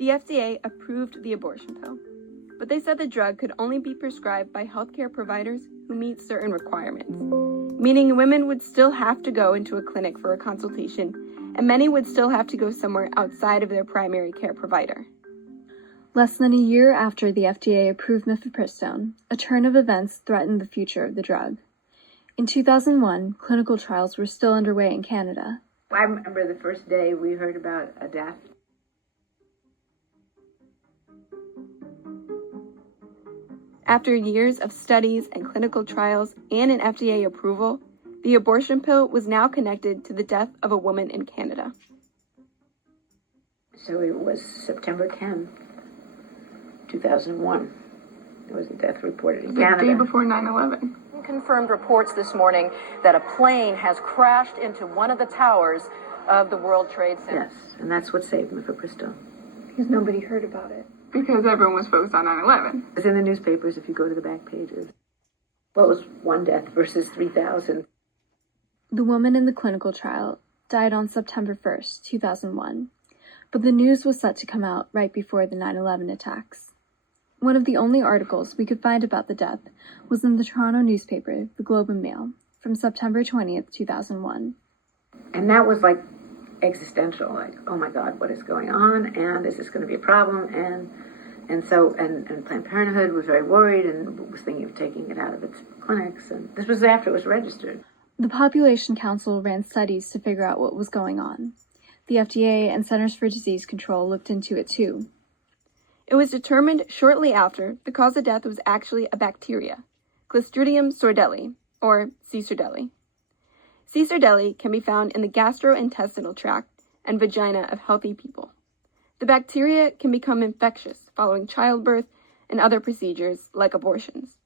The FDA approved the abortion pill, but they said the drug could only be prescribed by healthcare providers who meet certain requirements, meaning women would still have to go into a clinic for a consultation, and many would still have to go somewhere outside of their primary care provider. Less than a year after the FDA approved Mifepristone, a turn of events threatened the future of the drug. In 2001, clinical trials were still underway in Canada. I remember the first day we heard about a death. After years of studies and clinical trials and an FDA approval, the abortion pill was now connected to the death of a woman in Canada. So it was September 10, 2001. There was a death reported in Canada. The day before 9/11. Confirmed reports this morning that a plane has crashed into one of the towers of the World Trade Center. Yes, and that's what saved Mifepristone. Because nobody heard about it. Because everyone was focused on 9/11. It's in the newspapers if you go to the back pages. Well, it was one death versus 3,000. The woman in the clinical trial died on September 1st, 2001, but the news was set to come out right before the 9/11 attacks. One of the only articles we could find about the death was in the Toronto newspaper, the Globe and Mail, from September 20th, 2001. And that was like existential, like, oh my God, what is going on? And is this going to be a problem? And Planned Parenthood was very worried and was thinking of taking it out of its clinics. And this was after it was registered. The Population Council ran studies to figure out what was going on. The FDA and Centers for Disease Control looked into it too. It was determined shortly after the cause of death was actually a bacteria, Clostridium sordelli, or C. sordelli. C. sordelli can be found in the gastrointestinal tract and vagina of healthy people. The bacteria can become infectious following childbirth and other procedures like abortions.